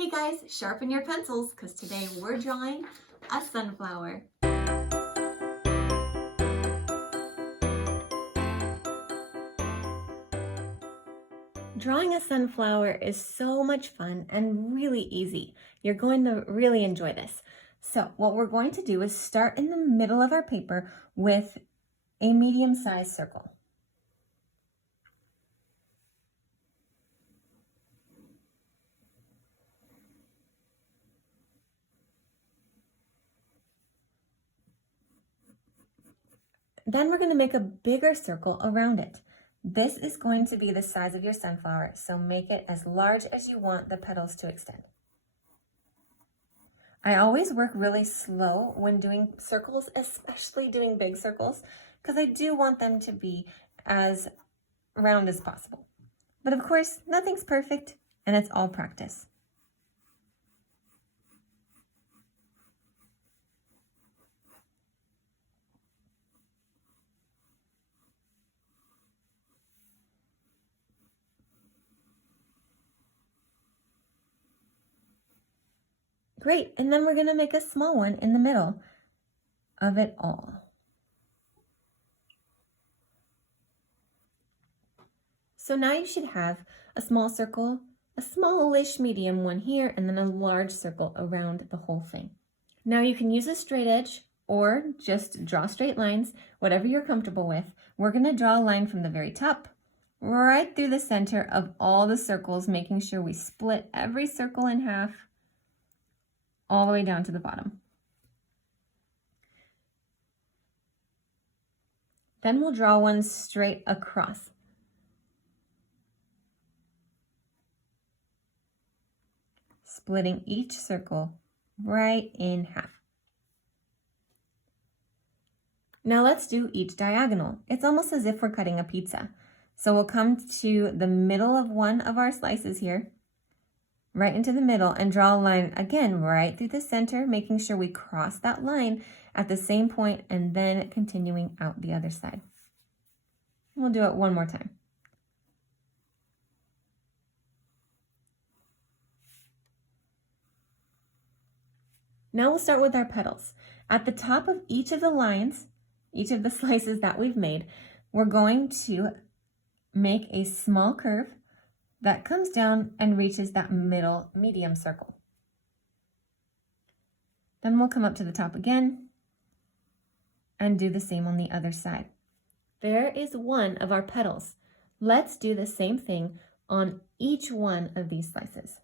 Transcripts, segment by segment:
Hey guys, sharpen your pencils because today we're drawing a sunflower. Drawing a sunflower is so much fun and really easy. You're going to really enjoy this. So what we're going to do is start in the middle of our paper with a medium-sized circle. Then we're going to make a bigger circle around it. This is going to be the size of your sunflower, so make it as large as you want the petals to extend. I always work really slow when doing circles, especially doing big circles, because I do want them to be as round as possible. But of course, nothing's perfect, and it's all practice. Great, and then we're going to make a small one in the middle of it all. So now you should have a small circle, a smallish medium one here, and then a large circle around the whole thing. Now you can use a straight edge or just draw straight lines, whatever you're comfortable with. We're going to draw a line from the very top right through the center of all the circles, making sure we split every circle in half all the way down to the bottom. Then we'll draw one straight across. Splitting each circle right in half. Now let's do each diagonal. It's almost as if we're cutting a pizza. So we'll come to the middle of one of our slices here, right into the middle, and draw a line again right through the center, making sure we cross that line at the same point and then continuing out the other side. We'll do it one more time. Now we'll start with our petals. At the top of each of the lines, each of the slices that we've made, we're going to make a small curve that comes down and reaches that middle medium circle. Then we'll come up to the top again and do the same on the other side. There is one of our petals. Let's do the same thing on each one of these slices.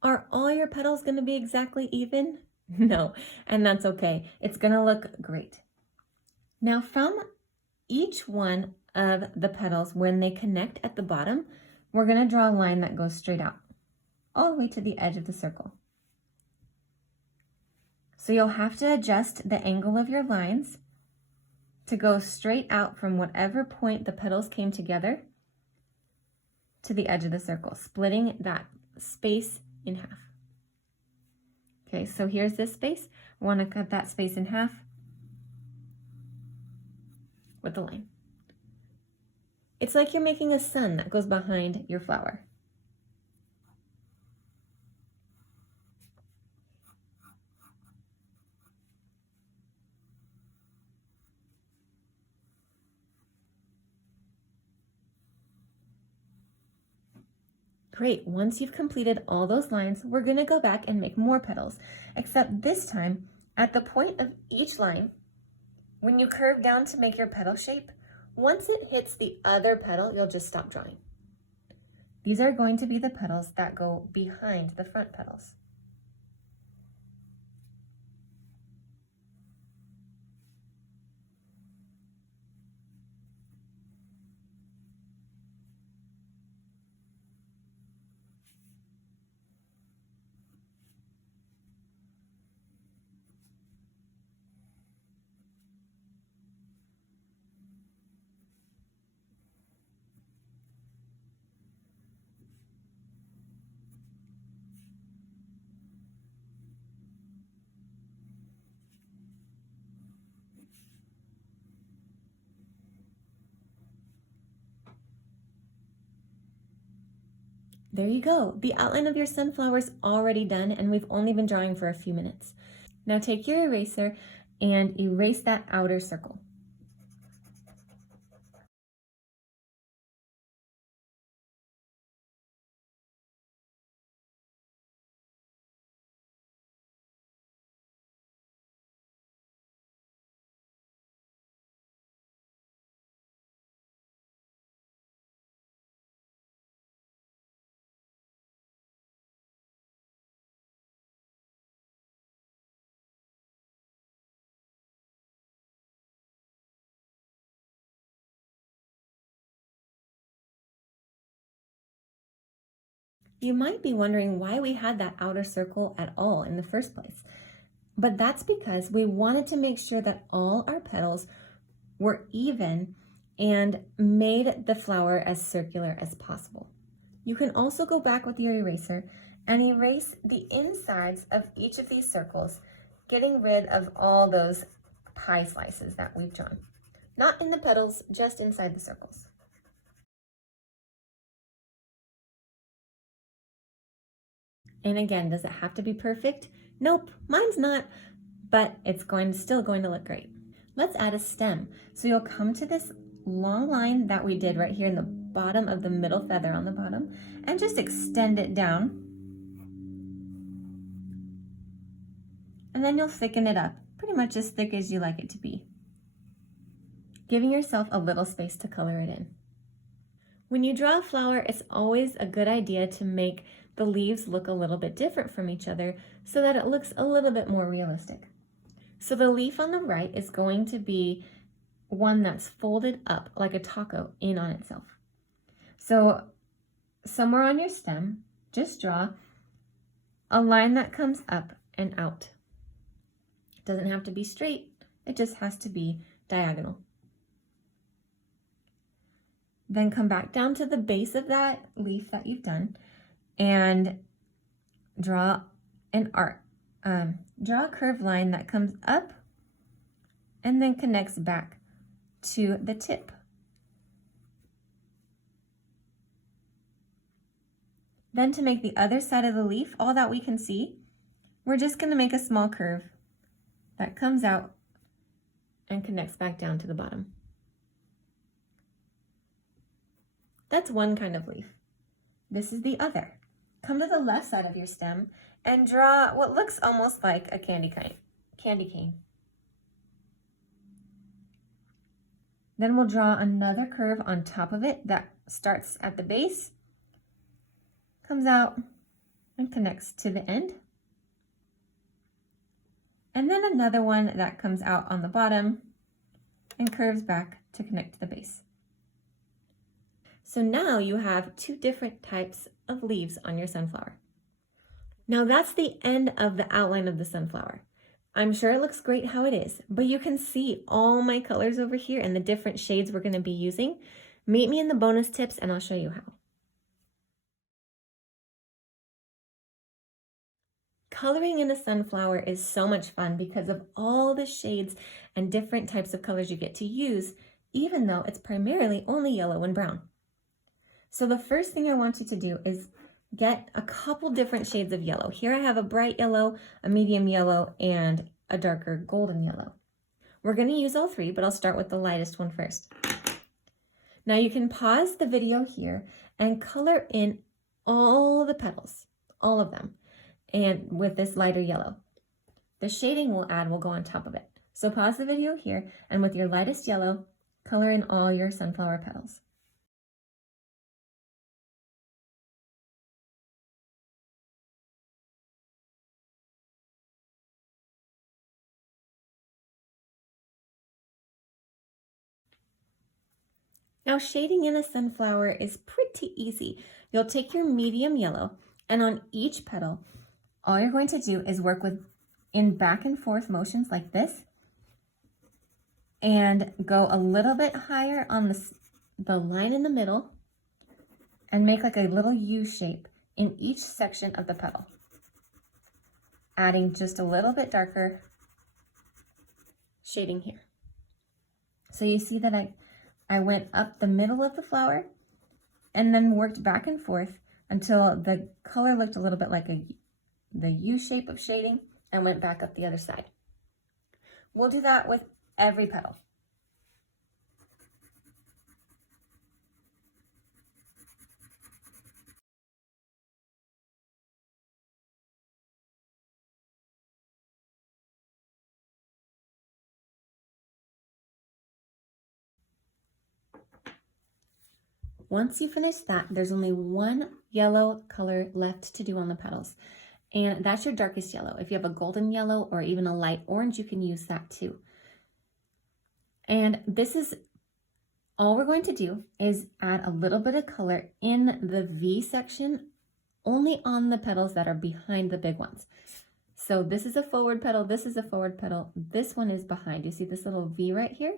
Are all your petals going to be exactly even? No, and that's okay. It's going to look great. Now from each one of the petals, when they connect at the bottom, we're going to draw a line that goes straight out, all the way to the edge of the circle. So you'll have to adjust the angle of your lines to go straight out from whatever point the petals came together to the edge of the circle, splitting that space in half. Okay, so here's this space. I want to cut that space in half with the line. It's like you're making a sun that goes behind your flower. Great, once you've completed all those lines, we're gonna go back and make more petals, except this time, at the point of each line, when you curve down to make your petal shape, once it hits the other petal, you'll just stop drawing. These are going to be the petals that go behind the front petals. There you go. The outline of your sunflower is already done, and we've only been drawing for a few minutes. Now take your eraser and erase that outer circle. You might be wondering why we had that outer circle at all in the first place. But that's because we wanted to make sure that all our petals were even and made the flower as circular as possible. You can also go back with your eraser and erase the insides of each of these circles, getting rid of all those pie slices that we've drawn. Not in the petals, just inside the circles. And again, does it have to be perfect? Nope, mine's not, but it's still going to look great. Let's add a stem. So you'll come to this long line that we did right here in the bottom of the middle feather on the bottom and just extend it down. And then you'll thicken it up, pretty much as thick as you like it to be, giving yourself a little space to color it in. When you draw a flower, it's always a good idea to make the leaves look a little bit different from each other so that it looks a little bit more realistic. So the leaf on the right is going to be one that's folded up like a taco in on itself. So somewhere on your stem, just draw a line that comes up and out. It doesn't have to be straight, it just has to be diagonal. Then come back down to the base of that leaf that you've done and draw draw a curved line that comes up and then connects back to the tip. Then to make the other side of the leaf, all that we can see, we're just going to make a small curve that comes out and connects back down to the bottom. That's one kind of leaf. This is the other. Come to the left side of your stem and draw what looks almost like a candy cane. Then we'll draw another curve on top of it that starts at the base, comes out and connects to the end. And then another one that comes out on the bottom and curves back to connect to the base. So now you have two different types of leaves on your sunflower. Now that's the end of the outline of the sunflower. I'm sure it looks great how it is, but you can see all my colors over here and the different shades we're going to be using. Meet me in the bonus tips and I'll show you how. Coloring in a sunflower is so much fun because of all the shades and different types of colors you get to use, even though it's primarily only yellow and brown. So the first thing I want you to do is get a couple different shades of yellow. Here I have a bright yellow, a medium yellow, and a darker golden yellow. We're going to use all three, but I'll start with the lightest one first. Now you can pause the video here and color in all the petals, all of them, and with this lighter yellow. The shading we'll add will go on top of it. So pause the video here, and with your lightest yellow, color in all your sunflower petals. Now shading in a sunflower is pretty easy. You'll take your medium yellow, and on each petal, all you're going to do is work in back and forth motions like this, and go a little bit higher on the line in the middle, and make like a little U shape in each section of the petal, adding just a little bit darker shading here. So you see that I went up the middle of the flower and then worked back and forth until the color looked a little bit like the U shape of shading, and went back up the other side. We'll do that with every petal. Once you finish that, there's only one yellow color left to do on the petals, and that's your darkest yellow. If you have a golden yellow or even a light orange, you can use that too. And this is all we're going to do is add a little bit of color in the V section, only on the petals that are behind the big ones. So this is a forward petal, this is a forward petal, this one is behind. You see this little V right here?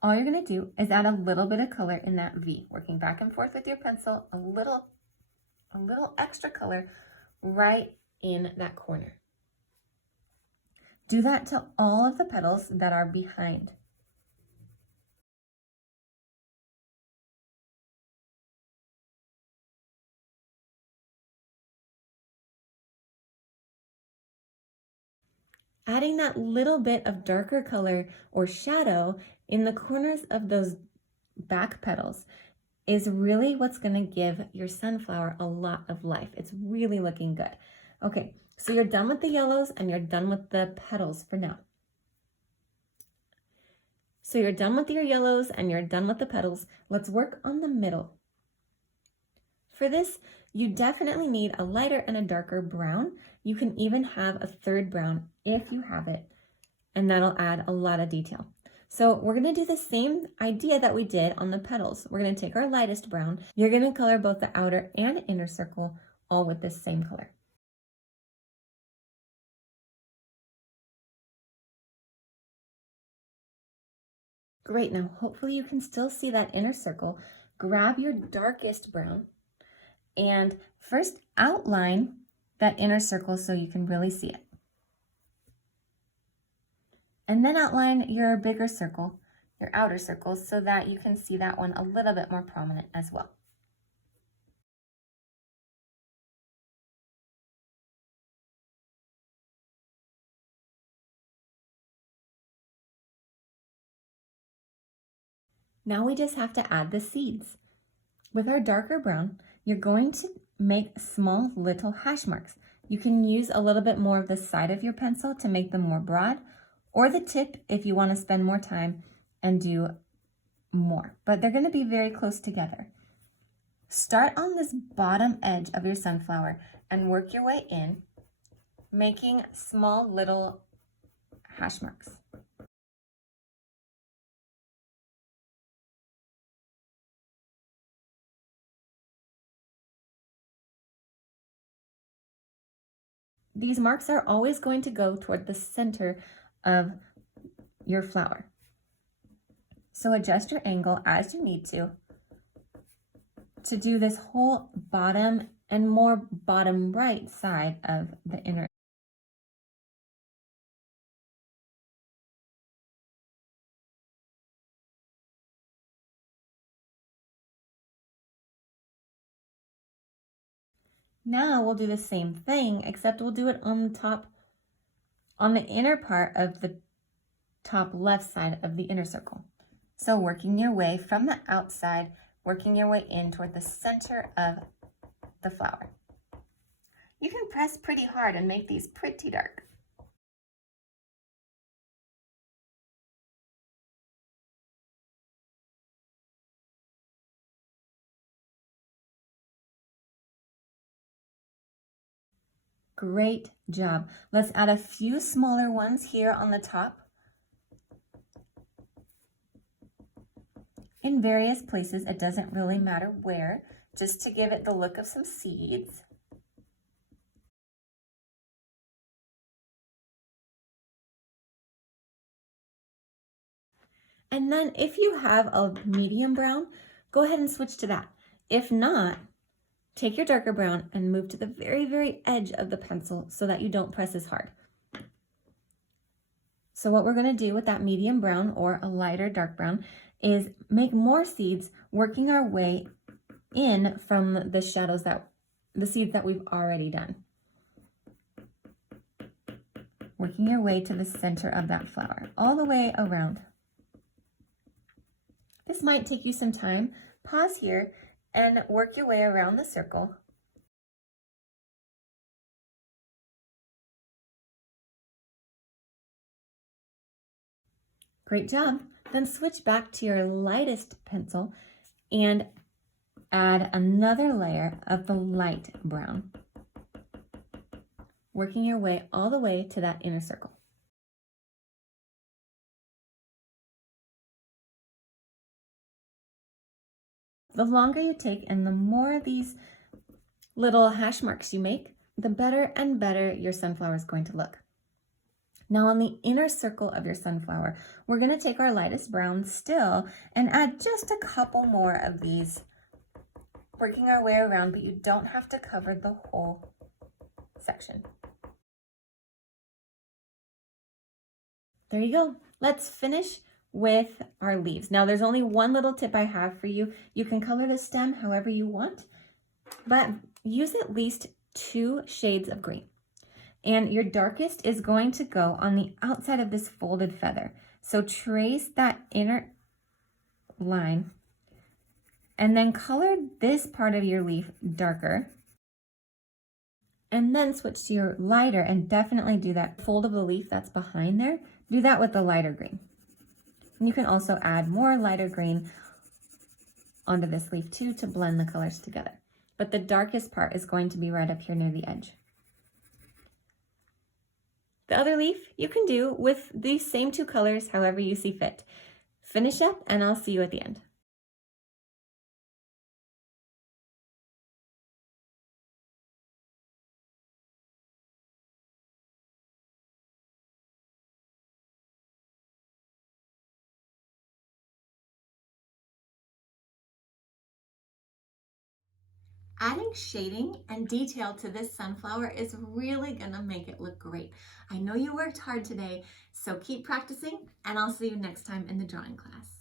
All you're going to do is add a little bit of color in that V, working back and forth with your pencil, a little extra color right in that corner. Do that to all of the petals that are behind. Adding that little bit of darker color or shadow in the corners of those back petals is really what's going to give your sunflower a lot of life. It's really looking good. Okay, so you're done with the yellows and you're done with the petals for now. So you're done with your yellows and you're done with the petals. Let's work on the middle. For this, you definitely need a lighter and a darker brown. You can even have a third brown if you have it, and that'll add a lot of detail. So we're going to do the same idea that we did on the petals. We're going to take our lightest brown. You're going to color both the outer and inner circle all with this same color. Great, now hopefully you can still see that inner circle. Grab your darkest brown and first outline that inner circle so you can really see it. And then outline your bigger circle, your outer circle, so that you can see that one a little bit more prominent as well. Now we just have to add the seeds. With our darker brown, you're going to make small little hash marks. You can use a little bit more of the side of your pencil to make them more broad, or the tip if you want to spend more time and do more, but they're going to be very close together. Start on this bottom edge of your sunflower and work your way in, making small little hash marks. These marks are always going to go toward the center of your flower. So adjust your angle as you need to do this whole bottom and more bottom right side of the inner. Now we'll do the same thing, except we'll do it on the inner part of the top left side of the inner circle. So working your way from the outside, working your way in toward the center of the flower. You can press pretty hard and make these pretty dark. Great job. Let's add a few smaller ones here on the top. In various places, it doesn't really matter where, just to give it the look of some seeds. And then if you have a medium brown, go ahead and switch to that. If not, take your darker brown and move to the very, very edge of the pencil so that you don't press as hard. So what we're going to do with that medium brown or a lighter dark brown is make more seeds, working our way in from the shadows the seeds that we've already done. Working your way to the center of that flower, all the way around. This might take you some time. Pause here and work your way around the circle. Great job. Then switch back to your lightest pencil and add another layer of the light brown, working your way all the way to that inner circle. The longer you take and the more of these little hash marks you make, the better and better your sunflower is going to look. Now on the inner circle of your sunflower, we're going to take our lightest brown still and add just a couple more of these, working our way around, but you don't have to cover the whole section. There you go. Let's finish with our leaves. Now there's only one little tip I have for you. You can color the stem however you want, but use at least 2 shades of green. And your darkest is going to go on the outside of this folded feather. So trace that inner line and then color this part of your leaf darker. And then switch to your lighter and definitely do that fold of the leaf that's behind there. Do that with the lighter green. And you can also add more lighter green onto this leaf too to blend the colors together. But the darkest part is going to be right up here near the edge. The other leaf you can do with these same 2 colors however you see fit. Finish up and I'll see you at the end. Adding shading and detail to this sunflower is really gonna make it look great. I know you worked hard today, so keep practicing and I'll see you next time in the drawing class.